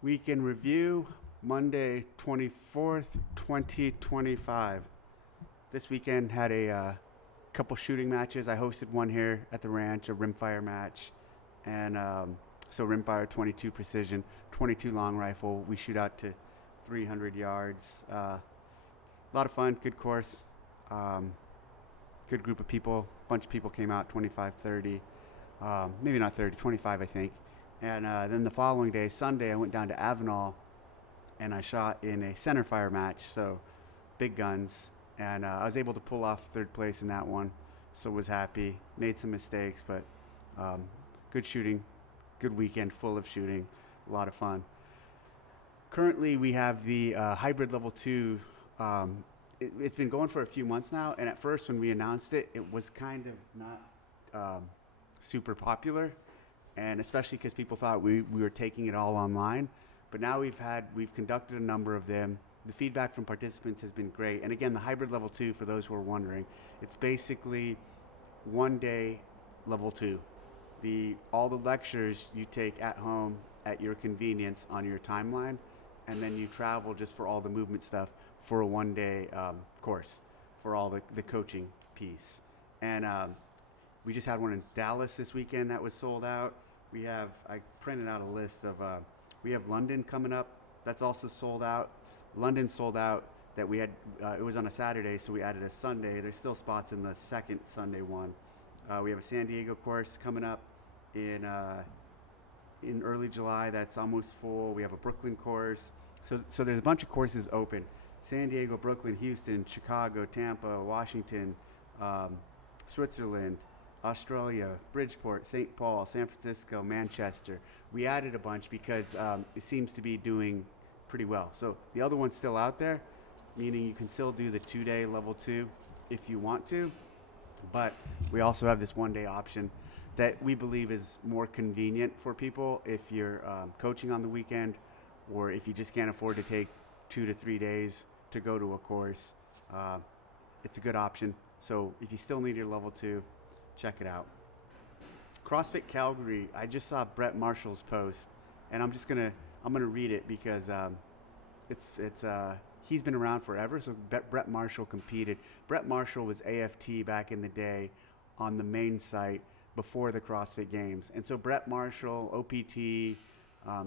Week in review, Monday, 24th, 2025. This weekend had a couple shooting matches. I hosted one here at the ranch, a rimfire match. And so rimfire 22 precision, 22 long rifle. We shoot out to 300 yards. A lot of fun, good course. Good group of people. Bunch of people came out, 25, 30. Maybe not 30, 25, I think. And then the following day, Sunday, I went down to Avenal and I shot in a centerfire match, so big guns. And I was able to pull off third place in that one, so was happy. Made some mistakes, but good shooting, good weekend full of shooting, a lot of fun. Currently, we have the Hybrid Level 2. It's been going for a few months now, and at first when we announced it, it was kind of not super popular. And especially because people thought we were taking it all online. But now we've conducted a number of them. The feedback from participants has been great. And again, the Hybrid Level 2, for those who are wondering, it's basically one day Level 2. All the lectures you take at home at your convenience on your timeline, and then you travel just for all the movement stuff for a one-day course for all the coaching piece. And we just had one in Dallas this weekend that was sold out. I printed out a list of, we have London coming up. That's also sold out. London sold out. That we had, it was on a Saturday, so we added a Sunday. There's still spots in the second Sunday one. We have a San Diego course coming up in early July. That's almost full. We have a Brooklyn course. So there's a bunch of courses open. San Diego, Brooklyn, Houston, Chicago, Tampa, Washington, Switzerland, Australia, Bridgeport, St. Paul, San Francisco, Manchester. We added a bunch because it seems to be doing pretty well. So the other one's still out there, meaning you can still do the 2-day Level 2 if you want to. But we also have this one-day option that we believe is more convenient for people if you're coaching on the weekend, or if you just can't afford to take 2 to 3 days to go to a course. It's a good option. So if you still need your Level 2, check it out. CrossFit Calgary, I just saw Brett Marshall's post, and I'm gonna read it because he's been around forever. So Brett Marshall competed. Brett Marshall was AFT back in the day on the main site before the CrossFit Games. And so Brett Marshall, OPT,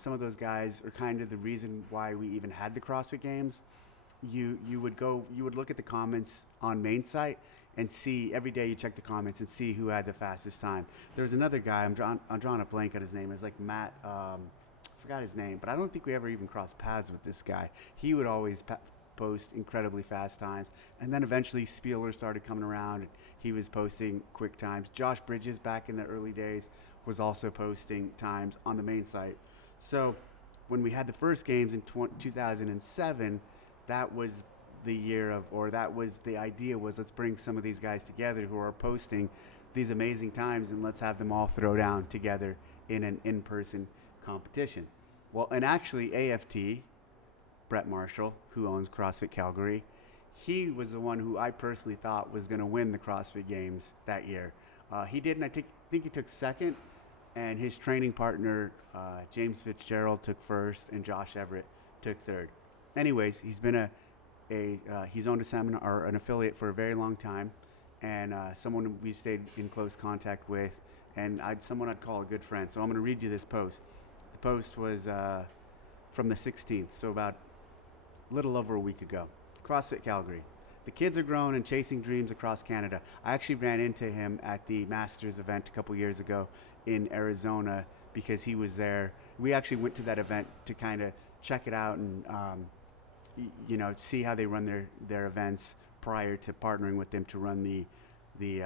some of those guys are kind of the reason why we even had the CrossFit Games. You would look at the comments on main site and see, every day you check the comments and see who had the fastest time. There's another guy, I'm drawing a blank on his name. It's like Matt, forgot his name, but I don't think we ever even crossed paths with this guy. He would always post incredibly fast times. And then eventually Spealler started coming around and he was posting quick times. Josh Bridges back in the early days was also posting times on the main site. So when we had the first games in 2007, that was the idea was, let's bring some of these guys together who are posting these amazing times and let's have them all throw down together in an in-person competition. Well, and actually AFT, Brett Marshall, who owns CrossFit Calgary, he was the one who I personally thought was going to win the CrossFit Games that year. He did, and I think he took second, and his training partner, James Fitzgerald, took first, and Josh Everett took third. Anyways, he's been he's owned a seminar or an affiliate for a very long time, and someone we've stayed in close contact with, and someone I'd call a good friend. So I'm going to read you this post. The post was from the 16th, so about a little over a week ago. CrossFit Calgary. The kids are grown and chasing dreams across Canada. I actually ran into him at the Masters event a couple years ago in Arizona because he was there. We actually went to that event to kind of check it out and see how they run their events prior to partnering with them to run the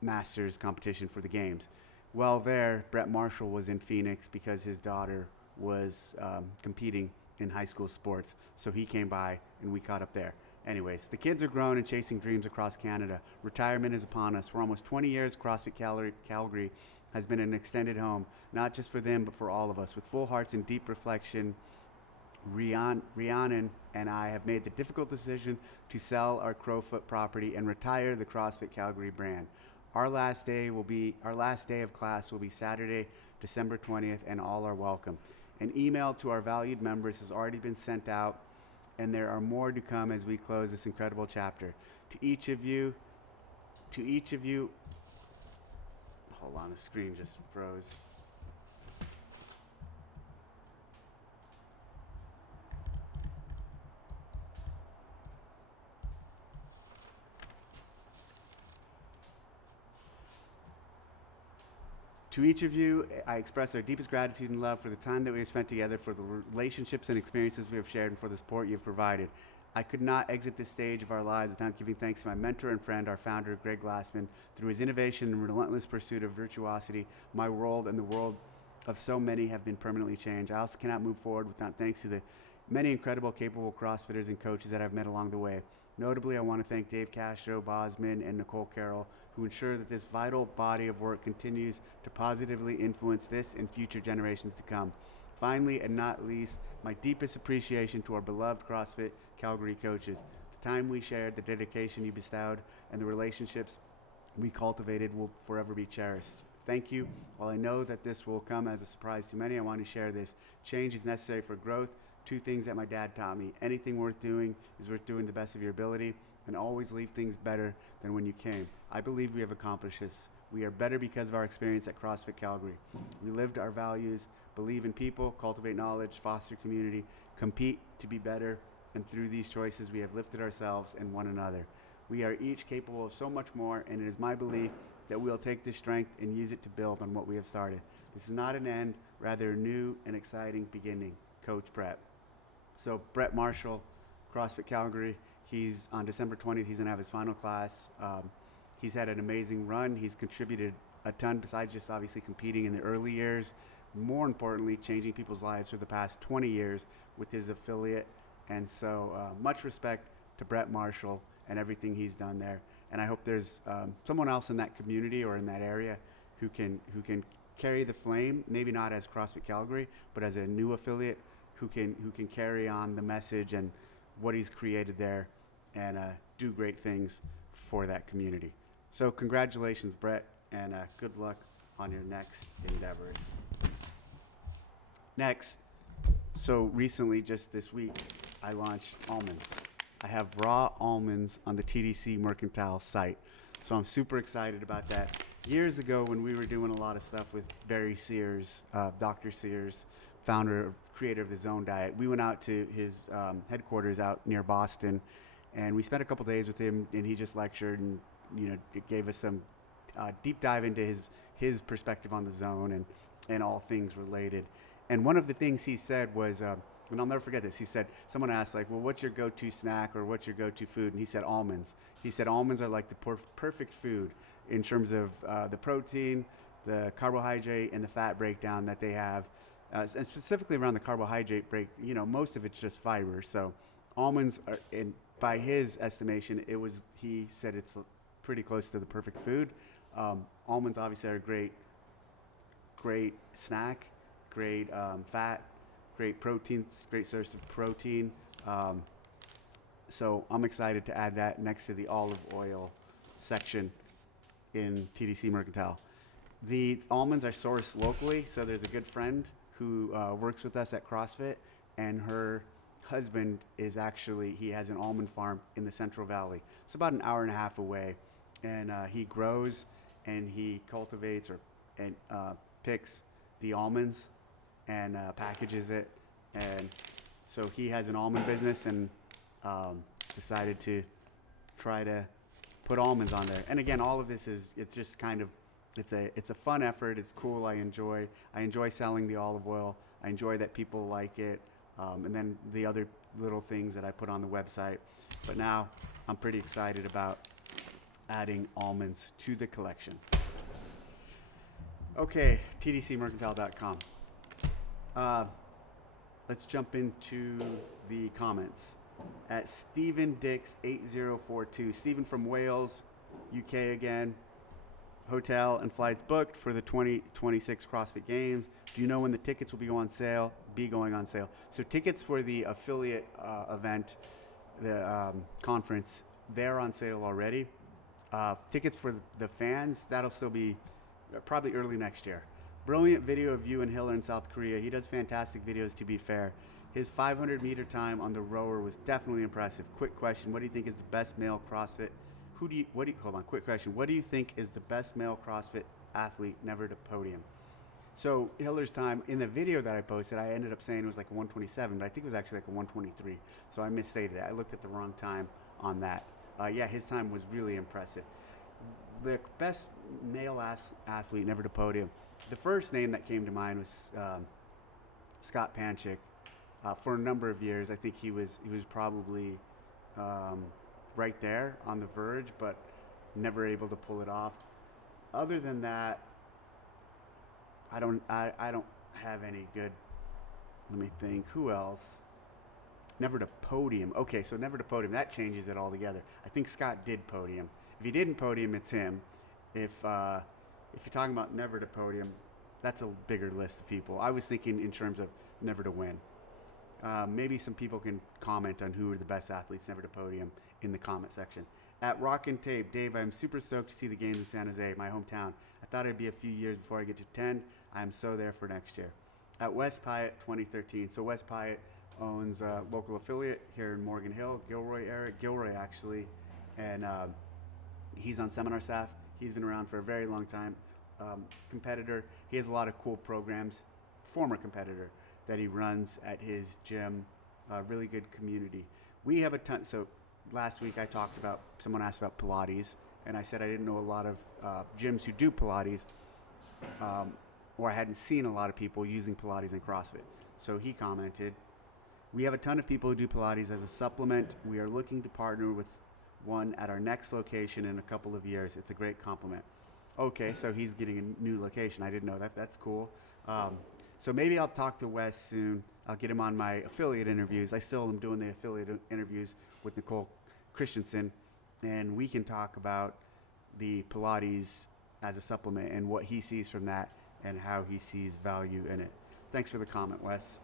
Masters competition for the Games. Well, Brett Marshall was in Phoenix because his daughter was competing in high school sports, so he came by and we caught up there. Anyways, the kids are grown and chasing dreams across Canada. Retirement is upon us. For almost 20 years, CrossFit Calgary has been an extended home, not just for them, but for all of us. With full hearts and deep reflection, Rhiannon and I have made the difficult decision to sell our Crowfoot property and retire the CrossFit Calgary brand. Our last day of class will be Saturday, December 20th, and all are welcome. An email to our valued members has already been sent out, and there are more to come as we close this incredible chapter. To each of you, hold on, the screen just froze. To each of you, I express our deepest gratitude and love for the time that we have spent together, for the relationships and experiences we have shared, and for the support you have provided. I could not exit this stage of our lives without giving thanks to my mentor and friend, our founder, Greg Glassman. Through his innovation and relentless pursuit of virtuosity, my world and the world of so many have been permanently changed. I also cannot move forward without thanks to the many incredible, capable CrossFitters and coaches that I've met along the way. Notably, I want to thank Dave Castro, Bosman, and Nicole Carroll, who ensure that this vital body of work continues to positively influence this and future generations to come. Finally, and not least, my deepest appreciation to our beloved CrossFit Calgary coaches. The time we shared, the dedication you bestowed, and the relationships we cultivated will forever be cherished. Thank you. While I know that this will come as a surprise to many, I want to share this. Change is necessary for growth. 2 things that my dad taught me. Anything worth doing is worth doing to the best of your ability, and always leave things better than when you came. I believe we have accomplished this. We are better because of our experience at CrossFit Calgary. We lived our values, believe in people, cultivate knowledge, foster community, compete to be better, and through these choices we have lifted ourselves and one another. We are each capable of so much more, and it is my belief that we'll take this strength and use it to build on what we have started. This is not an end, rather a new and exciting beginning. Coach Brett. So Brett Marshall, CrossFit Calgary, he's on December 20th, he's gonna have his final class. He's had an amazing run. He's contributed a ton besides just obviously competing in the early years. More importantly, changing people's lives for the past 20 years with his affiliate. And so much respect to Brett Marshall and everything he's done there. And I hope there's someone else in that community or in that area who can carry the flame, maybe not as CrossFit Calgary, but as a new affiliate who can carry on the message and what he's created there and do great things for that community. So congratulations, Brett, and good luck on your next endeavors. Next, so recently, just this week, I launched Almonds. I have raw almonds on the TDC Mercantile site. So I'm super excited about that. Years ago, when we were doing a lot of stuff with Barry Sears, Dr. Sears, creator of the Zone Diet, we went out to his headquarters out near Boston, and we spent a couple days with him, and he just lectured and it gave us some deep dive into his perspective on the zone and all things related. And one of the things he said was, and I'll never forget this, he said, someone asked, like, well, what's your go-to snack or what's your go-to food? And he said almonds. He said almonds are like the perfect food in terms of the protein, the carbohydrate, and the fat breakdown that they have. And specifically around the carbohydrate break, most of it's just fiber. So almonds are, by his estimation, he said it's pretty close to the perfect food. Almonds obviously are a great snack, great fat, great proteins, great source of protein. So I'm excited to add that next to the olive oil section in TDC Mercantile. The almonds are sourced locally, so there's a good friend who works with us at CrossFit, and her husband he has an almond farm in the Central Valley. It's about an hour and a half away, and he grows and he cultivates and picks the almonds and packages it. And so he has an almond business and decided to try to put almonds on there. And again, all of this it's just kind of, it's a fun effort. It's cool. I enjoy selling the olive oil. I enjoy that people like it. And then the other little things that I put on the website. But now I'm pretty excited about adding almonds to the collection. Okay, tdcmercantile.com. Let's jump into the comments. At Stephen Dix 8042, Stephen from Wales, UK again. Hotel and flights booked for the 2026 CrossFit Games. Do you know when the tickets will be going on sale? So tickets for the affiliate event, the conference, they're on sale already. Tickets for the fans, that'll still be probably early next year. Brilliant video of you and Hiller in South Korea. He does fantastic videos, to be fair. His 500-meter time on the rower was definitely impressive. Quick question, what do you think is the best male CrossFit? Hold on, quick question. What do you think is the best male CrossFit athlete never to podium? So Hiller's time, in the video that I posted, I ended up saying it was like a 127, but I think it was actually like a 123. So I misstated it. I looked at the wrong time on that. Yeah, his time was really impressive. The best male athlete never to podium. The first name that came to mind was Scott Panchik. For a number of years, I think he was probably right there on the verge, but never able to pull it off. Other than that, I don't have any good. Let me think. Who else? Never to podium. Okay, so never to podium. That changes it altogether. I think Scott did podium. If he didn't podium, it's him. If you're talking about never to podium, that's a bigger list of people. I was thinking in terms of never to win. Maybe some people can comment on who are the best athletes never to podium in the comment section. At Rock and Tape, Dave, I'm super stoked to see the games in San Jose, my hometown. I thought it'd be a few years before I get to attend. I'm so there for next year. At Wes Piatt 2013. So Wes Piatt owns a local affiliate here in Morgan Hill, Gilroy actually, and he's on seminar staff. He's been around for a very long time. Competitor. He has a lot of cool programs. Former competitor that he runs at his gym. Really good community. We have a ton. So last week I talked about, someone asked about Pilates, and I said I didn't know a lot of gyms who do Pilates, or I hadn't seen a lot of people using Pilates and CrossFit. So he commented, we have a ton of people who do Pilates as a supplement. We are looking to partner with one at our next location in a couple of years. It's a great compliment. Okay, so he's getting a new location. I didn't know that. That's cool. So maybe I'll talk to Wes soon. I'll get him on my affiliate interviews. I still am doing the affiliate interviews with Nicole Christensen, and we can talk about the Pilates as a supplement and what he sees from that and how he sees value in it. Thanks for the comment, Wes.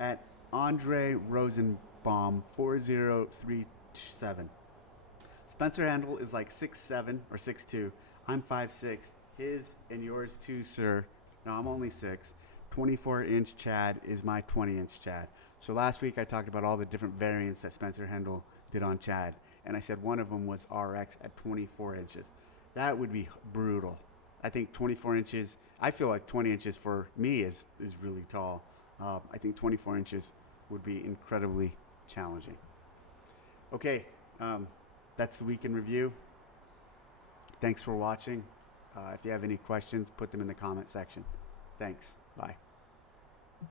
At Andre Rosenbaum 4037. Spencer Hendel is like 6'7" or 6'2". I'm 5'6". His and yours too, sir. No, I'm only 6. 24-inch Chad is my 20-inch Chad. So last week I talked about all the different variants that Spencer Hendel did on Chad, and I said one of them was RX at 24 inches. That would be brutal. I think 24 inches, I feel like 20 inches for me is really tall. I think 24 inches would be incredibly challenging. Okay, that's the week in review. Thanks for watching. If you have any questions, put them in the comment section. Thanks. Bye.